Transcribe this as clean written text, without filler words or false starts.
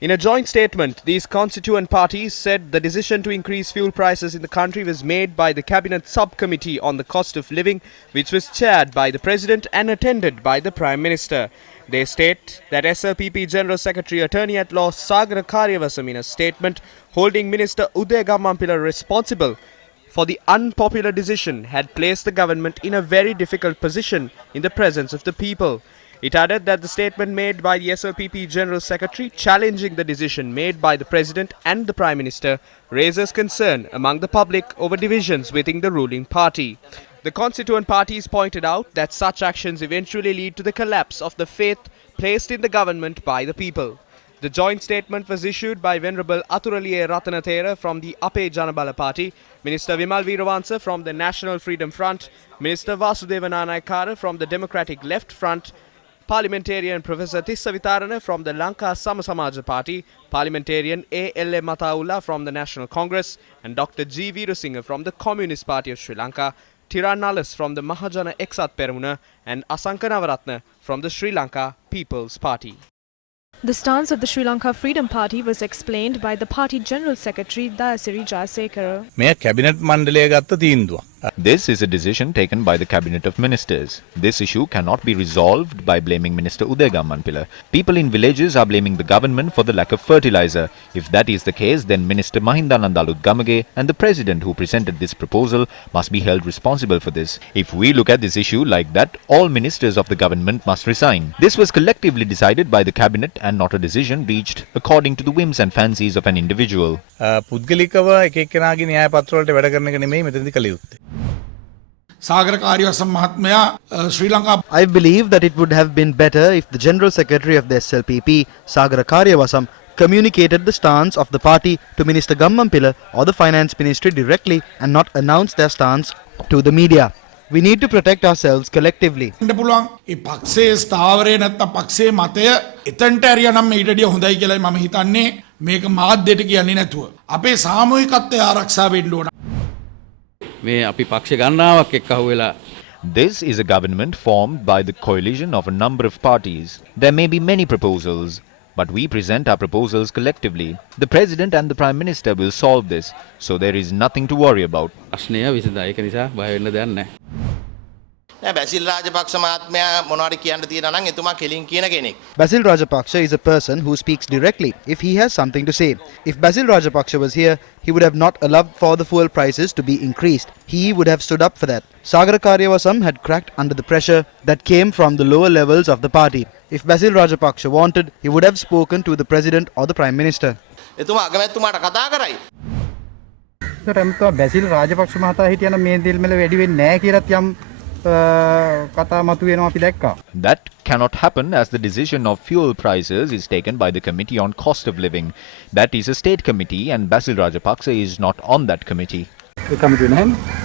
In a joint statement, these constituent parties said the decision to increase fuel prices in the country was made by the Cabinet Subcommittee on the Cost of Living, which was chaired by the President and attended by the Prime Minister. They state that SLPP General Secretary Attorney at Law Sagara Karyawasam, in a statement holding Minister Gammanpila responsible for the unpopular decision, had placed the government in a very difficult position in the presence of the people. It added that the statement made by the SLPP General Secretary challenging the decision made by the President and the Prime Minister raises concern among the public over divisions within the ruling party. The constituent parties pointed out that such actions eventually lead to the collapse of the faith placed in the government by the people. The joint statement was issued by Venerable Aturaliye Ratanathera from the Ape Janabala Party, Minister Vimal Weerawansa from the National Freedom Front, Minister Vasudeva Nanayakkara from the Democratic Left Front, Parliamentarian Professor Tissa Vitarana from the Lanka Samasamaja Party, Parliamentarian A.L.A. Mataula from the National Congress, and Dr. G. Veerasinghe from the Communist Party of Sri Lanka, Tiran Nalas from the Mahajana Eksat Peramuna, and Asanka Navaratne from the Sri Lanka People's Party. The stance of the Sri Lanka Freedom Party was explained by the party General Secretary Dayasiri Jayasekara. මේ cabinet මණ්ඩලය ගත්ත තීන්දුවක්. This is a decision taken by the Cabinet of Ministers. This issue cannot be resolved by blaming Minister Gammanpila. People in villages are blaming the government for the lack of fertilizer. If that is the case, then Minister Mahindanandalut Gamage and the President who presented this proposal must be held responsible for this. If we look at this issue like that, all ministers of the government must resign. This was collectively decided by the Cabinet and not a decision reached according to the whims and fancies of an individual. පුද්ගලිකව එක එක්කෙනාගේ න්‍යාය පත්‍ර වලට වැඩ කරන එක නෙමෙයි මෙතනදී කළ යුත්තේ. I believe that it would have been better if the General Secretary of the SLPP, Sagara Karyawasam, communicated the stance of the party to Minister Gammanpila or the Finance Ministry directly and not announced their stance to the media. We need to protect ourselves collectively. This is a government formed by the coalition of a number of parties. There may be many proposals, but we present our proposals collectively. The President and the Prime Minister will solve this, so there is nothing to worry about. Basil Rajapaksa is a person who speaks directly if he has something to say. If Basil Rajapaksa was here, he would have not allowed for the fuel prices to be increased. He would have stood up for that. Sagara Karyawasam had cracked under the pressure that came from the lower levels of the party. If Basil Rajapaksa wanted, he would have spoken to the President or the Prime Minister. Basil Rajapaksa මහතා හිටියන මේ දෙල් මෙල වැඩි වෙන්නේ නැහැ කියලාත් යම් කතා මතුවෙනවා අපි දැක්කා. That cannot happen as the decision of fuel prices is taken by the Committee on Cost of Living. That is a state committee and Basil Rajapaksa is not on that committee. ඒ කමිටුවේ නැහැ.